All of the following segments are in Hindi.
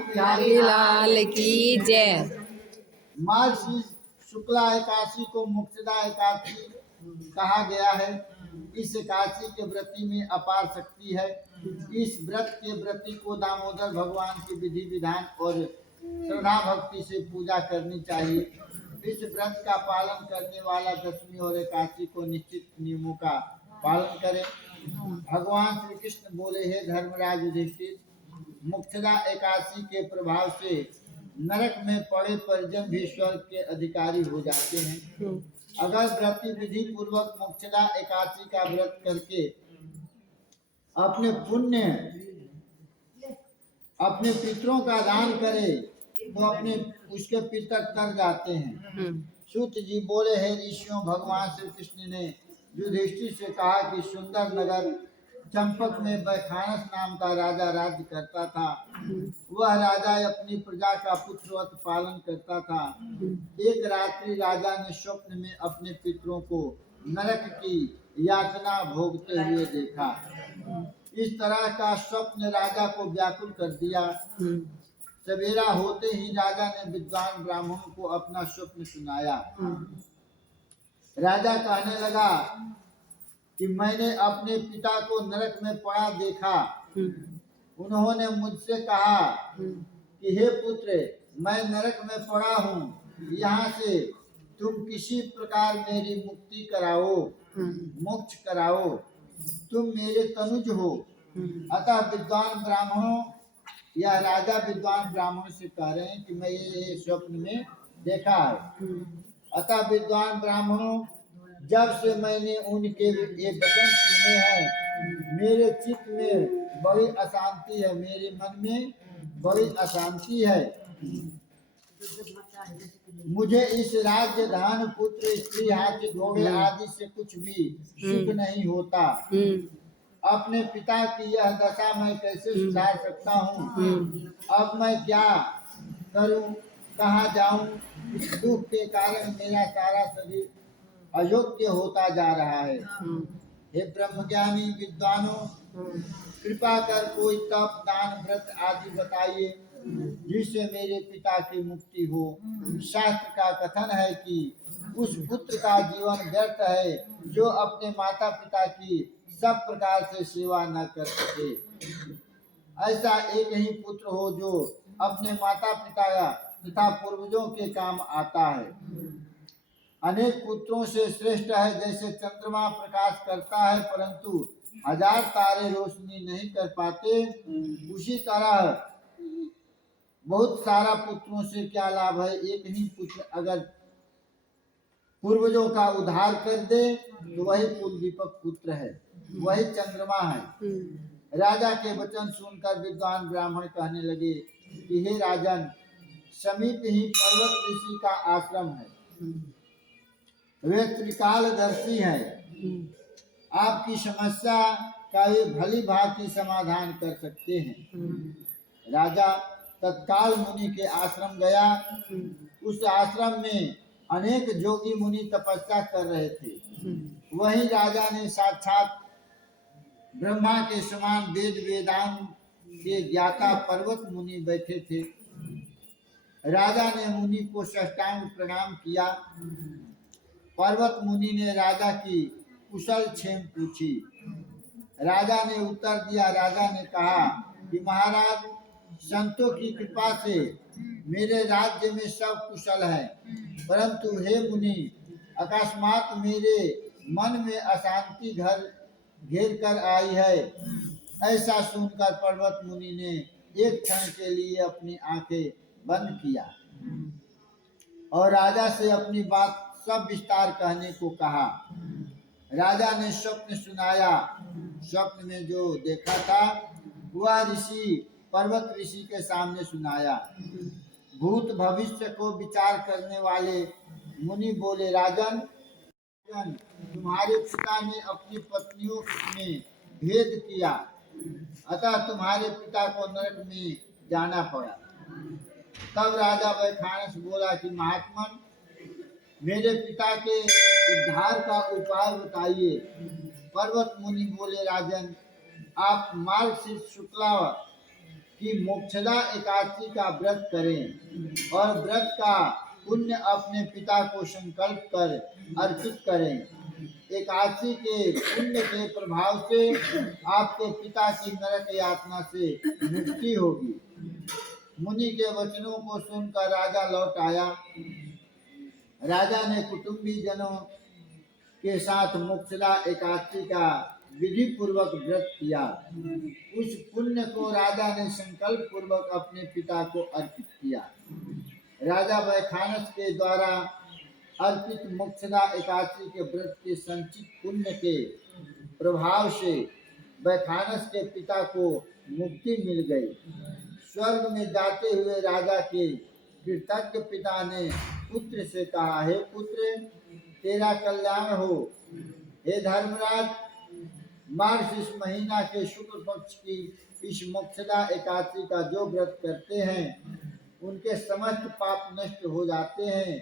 बिहारी लाल की जय। माघ शुक्ला एकादशी को मोक्षदा एकादशी कहा गया है। इस एकादशी के व्रती में अपार शक्ति है। इस व्रत के व्रती को दामोदर भगवान की विधि विधान और श्रद्धा भक्ति से पूजा करनी चाहिए। इस व्रत का पालन करने वाला दशमी और एकादशी को निश्चित नियमों का पालन करे। भगवान श्री कृष्ण बोले, हे धर्मराज युधिष्ठिर, मोक्षदा एकादशी के प्रभाव से नरक में पड़े परिजन भी स्वर्ग के अधिकारी हो जाते हैं। अगर व्रती विधि पूर्वक मोक्षदा एकादशी का व्रत करके अपने पुण्य अपने पितरों का दान करे तो अपने उसके पितर तर जाते हैं। सूत जी बोले, हे ऋषियों, भगवान श्री कृष्ण ने युधिष्ठिर से कहा कि सुंदर नगर चंपक में बैखानस नाम का राजा राज्य करता था। वह राजा अपनी प्रजा का पुत्रवत पालन करता था। एक रात्रि राजा ने स्वप्न में अपने पितरों को नरक की यातना भोगते हुए देखा। इस तरह का स्वप्न राजा को व्याकुल कर दिया। सवेरा होते ही राजा ने विद्वान ब्राह्मण को अपना स्वप्न सुनाया। राजा कहने लगा कि मैंने अपने पिता को नरक में पड़ा देखा। उन्होंने मुझसे कहा कि हे पुत्र, मैं नरक में पड़ा हूँ, यहाँ से तुम किसी प्रकार मेरी मुक्ति कराओ, मोक्ष कराओ, तुम मेरे तनुज हो। अतः विद्वान ब्राह्मणों या राजा विद्वान ब्राह्मण से कह रहे हैं कि मैं ये स्वप्न में देखा है। अतः विद्वान ब्राह्मणों, जब से मैंने उनके ये वचन सुने हैं, मेरे चित्त में बड़ी अशांति है, मेरे मन में बड़ी अशांति है। मुझे इस राज्य धन पुत्र स्त्री हाथी घोड़े आदि से कुछ भी सुख नहीं होता। अपने पिता की यह दशा मैं कैसे सुधार सकता हूँ? अब मैं क्या करूँ, कहाँ जाऊँ? इस दुख के कारण मेरा सारा शरीर अयोग्य होता जा रहा है। हे ब्रह्मज्ञानी विद्वानों, कृपा कर कोई तप दान व्रत आदि बताइए जिससे मेरे पिता की मुक्ति हो। शास्त्र का कथन है कि उस पुत्र का जीवन व्यर्थ है जो अपने माता पिता की सब प्रकार से सेवा न कर सके। ऐसा एक ही पुत्र हो जो अपने माता पिता तथा पूर्वजों के काम आता है। अनेक पुत्रों से श्रेष्ठ है। जैसे चंद्रमा प्रकाश करता है परंतु हजार तारे रोशनी नहीं कर पाते, उसी तरह बहुत सारा पुत्रों से क्या लाभ है। एक ही पुत्र अगर पूर्वजों का उद्धार कर दे तो वही कुल दीपक पुत्र है, वही चंद्रमा है। राजा के वचन सुनकर विद्वान ब्राह्मण कहने लगे कि हे राजन, समीप ही पर्वत ऋषि का आश्रम है, वे त्रिकालदर्शी है। आपकी समस्या का वे भली भांति समाधान कर सकते हैं। राजा तत्काल मुनि के आश्रम गया। उस आश्रम में अनेक जोगी मुनि तपस्या कर रहे थे। वहीं राजा ने साक्षात ब्रह्मा के समान वेद वेदांत के ज्ञाता पर्वत मुनि बैठे थे। राजा ने मुनि को साष्टांग प्रणाम किया। पर्वत मुनि ने राजा की कुशल क्षेम पूछी। राजा ने उत्तर दिया। राजा ने कहा कि महाराज, संतों की कृपा से मेरे राज्य में सब कुशल है, परंतु हे मुनि, अकस्मात मेरे मन में अशांति घर घेर कर आई है। ऐसा सुनकर पर्वत मुनि ने एक क्षण के लिए अपनी आंखें बंद किया और राजा से अपनी बात सब विस्तार कहने को कहा। राजा ने स्वप्न सुनाया। स्वप्न में जो देखा था वह ऋषि पर्वत ऋषि के सामने सुनाया। भूत भविष्य को विचार करने वाले मुनि बोले, राजन, तुम्हारे पिता ने अपनी पत्नियों में भेद किया, अतः तुम्हारे पिता को नरक में जाना पड़ा। तब राजा बैखानस बोला कि महात्मन, मेरे पिता के उद्धार का उपाय बताइए। पर्वत मुनि बोले, राजन, आप मार्गशीर्ष शुक्ला कि मोक्षदा एकादशी का व्रत करें और व्रत का पुण्य अपने पिता को संकल्प कर अर्पित करें। एकादशी के पुण्य के प्रभाव से आपके पिता की नरक यातना से मुक्ति होगी। मुनि के वचनों को सुनकर राजा लौट आया। राजा ने कुटुंबी जनों के साथ मोक्षदा एकादशी का विधि पूर्वक व्रत किया। उस पुण्य को राजा ने संकल्प पूर्वक अपने पिता को अर्पित किया। राजा वैखानस के द्वारा अर्पित मोक्षदा एकादशी के व्रत के संचित पुण्य के प्रभाव से वैखानस के पिता को मुक्ति मिल गई। स्वर्ग में जाते हुए राजा के कृतज्ञ पिता ने पुत्र से कहा, हे पुत्र, तेरा कल्याण हो। हे धर्मराज, मार्गशीर्ष महीना के शुक्ल पक्ष की इस मोक्षदा एकादशी का जो व्रत करते हैं उनके समस्त पाप नष्ट हो जाते हैं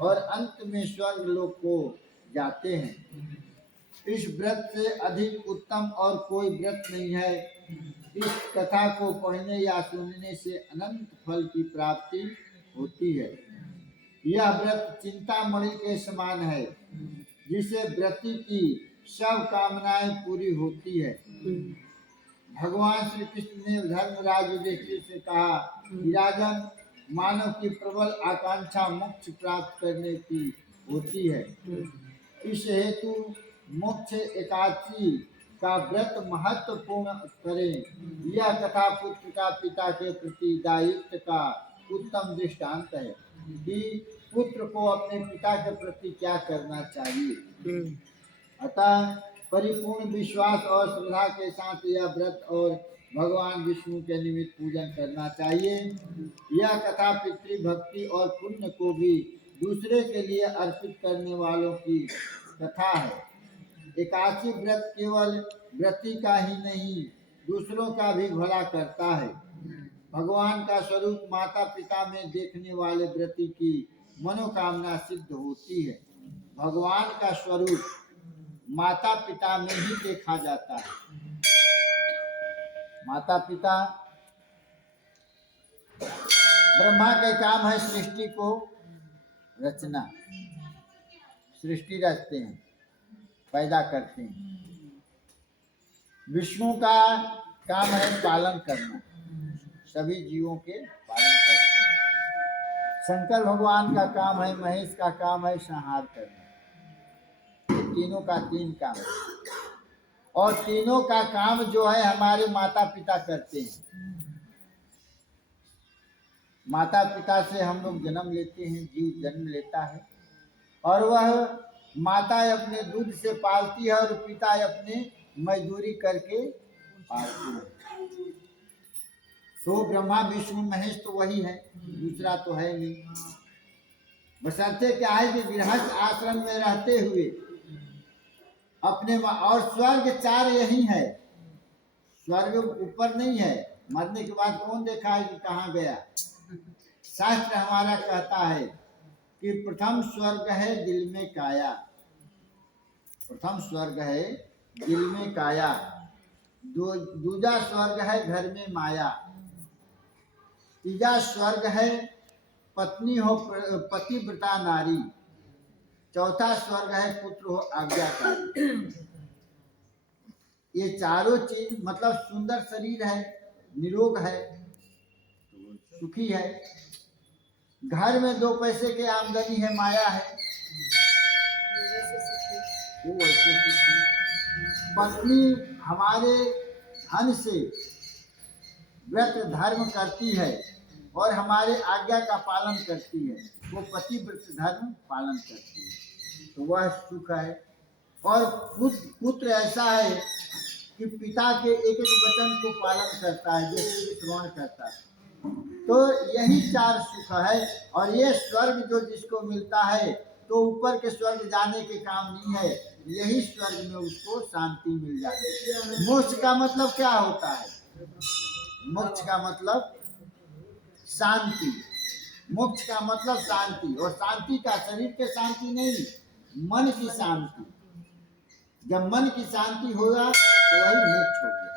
और अंत में स्वर्ग लोक को जाते हैं। इस व्रत से अधिक उत्तम और कोई व्रत नहीं है। इस कथा को पढ़ने या सुनने से अनंत फल की प्राप्ति होती है। यह व्रत चिंतामणि के समान है, जिसे व्रती की सब कामनाएं पूरी होती है। भगवान श्री कृष्ण ने धर्मराज युधिष्ठिर से कहा कि राजन, मानव की प्रबल आकांक्षा मोक्ष प्राप्त करने की होती है। इस हेतु मोक्ष एकादशी का व्रत महत्वपूर्ण करें। यह कथा पुत्र का पिता के प्रति दायित्व का उत्तम दृष्टांत है कि पुत्र को अपने पिता के प्रति क्या करना चाहिए। अतः परिपूर्ण विश्वास और श्रद्धा के साथ यह व्रत और भगवान विष्णु के निमित्त पूजन करना चाहिए। यह कथा पितृभक्ति और पुण्य को भी दूसरे के लिए अर्पित करने वालों की कथा है। एकादशी व्रत केवल व्रती का ही नहीं, दूसरों का भी भला करता है। भगवान का स्वरूप माता पिता में देखने वाले व्रती की मनोकामना सिद्ध होती है। भगवान का स्वरूप माता पिता में ही देखा जाता है। माता पिता, ब्रह्मा का काम है सृष्टि को रचना, सृष्टि रचते हैं, पैदा करते हैं। विष्णु का काम है पालन करना, सभी जीवों के पालन करते हैं। शंकर भगवान का काम है, महेश का काम है संहार करना। तीनों का तीन काम है और तीनों का काम जो है हमारे माता पिता करते हैं। माता पिता से हम लोग जन्म लेते हैं, जीव जन्म लेता है और वह माता अपने दूध से पालती है और पिता अपने मजदूरी करके पालती है। तो ब्रह्मा विष्णु महेश तो वही है, दूसरा तो है नहीं। बशर्ते क्या है कि गृहस्थ आश्रम में रहते हुए अपने और स्वर्ग चार यही है, स्वर्ग ऊपर नहीं है। मरने के बाद कौन देखा है कि कहाँ गया। शास्त्र हमारा कहता है कि प्रथम स्वर्ग है दिल में काया, प्रथम स्वर्ग है दिल में काया, दूजा स्वर्ग है घर में माया, तीजा स्वर्ग है पत्नी हो पतिव्रता नारी, चौथा स्वर्ग है पुत्र हो आज्ञाकारी। ये चारों चीज मतलब सुंदर शरीर है, निरोग है, सुखी है, घर में दो पैसे की आमदनी है, माया है, वो वैसे सुखी। पत्नी हमारे धन से व्रत धर्म करती है और हमारे आज्ञा का पालन करती है, वो पतिव्रत धर्म पालन करती है, तो वह सुख है। और पुत्र ऐसा है कि पिता के एक एक वचन को पालन करता है, जैसे श्रवण करता है। तो यही चार सुख है। और ये स्वर्ग जो जिसको मिलता है तो ऊपर के स्वर्ग जाने के काम नहीं है, यही स्वर्ग में उसको शांति मिल जाती है। मोक्ष का मतलब क्या होता है? मोक्ष का मतलब शांति, मोक्ष का मतलब शांति। और शांति का शरीर के शांति नहीं, मन की शांति। जब मन की शांति होगा तो वही मोक्ष हो गया।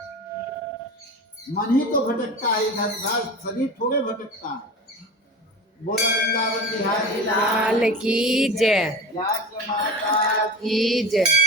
मन ही तो भटकता है इधर उधर, शरीर थोड़े भटकता है। बोलो वृंदावन बिहारी लाल की जय। लाल माता की जय।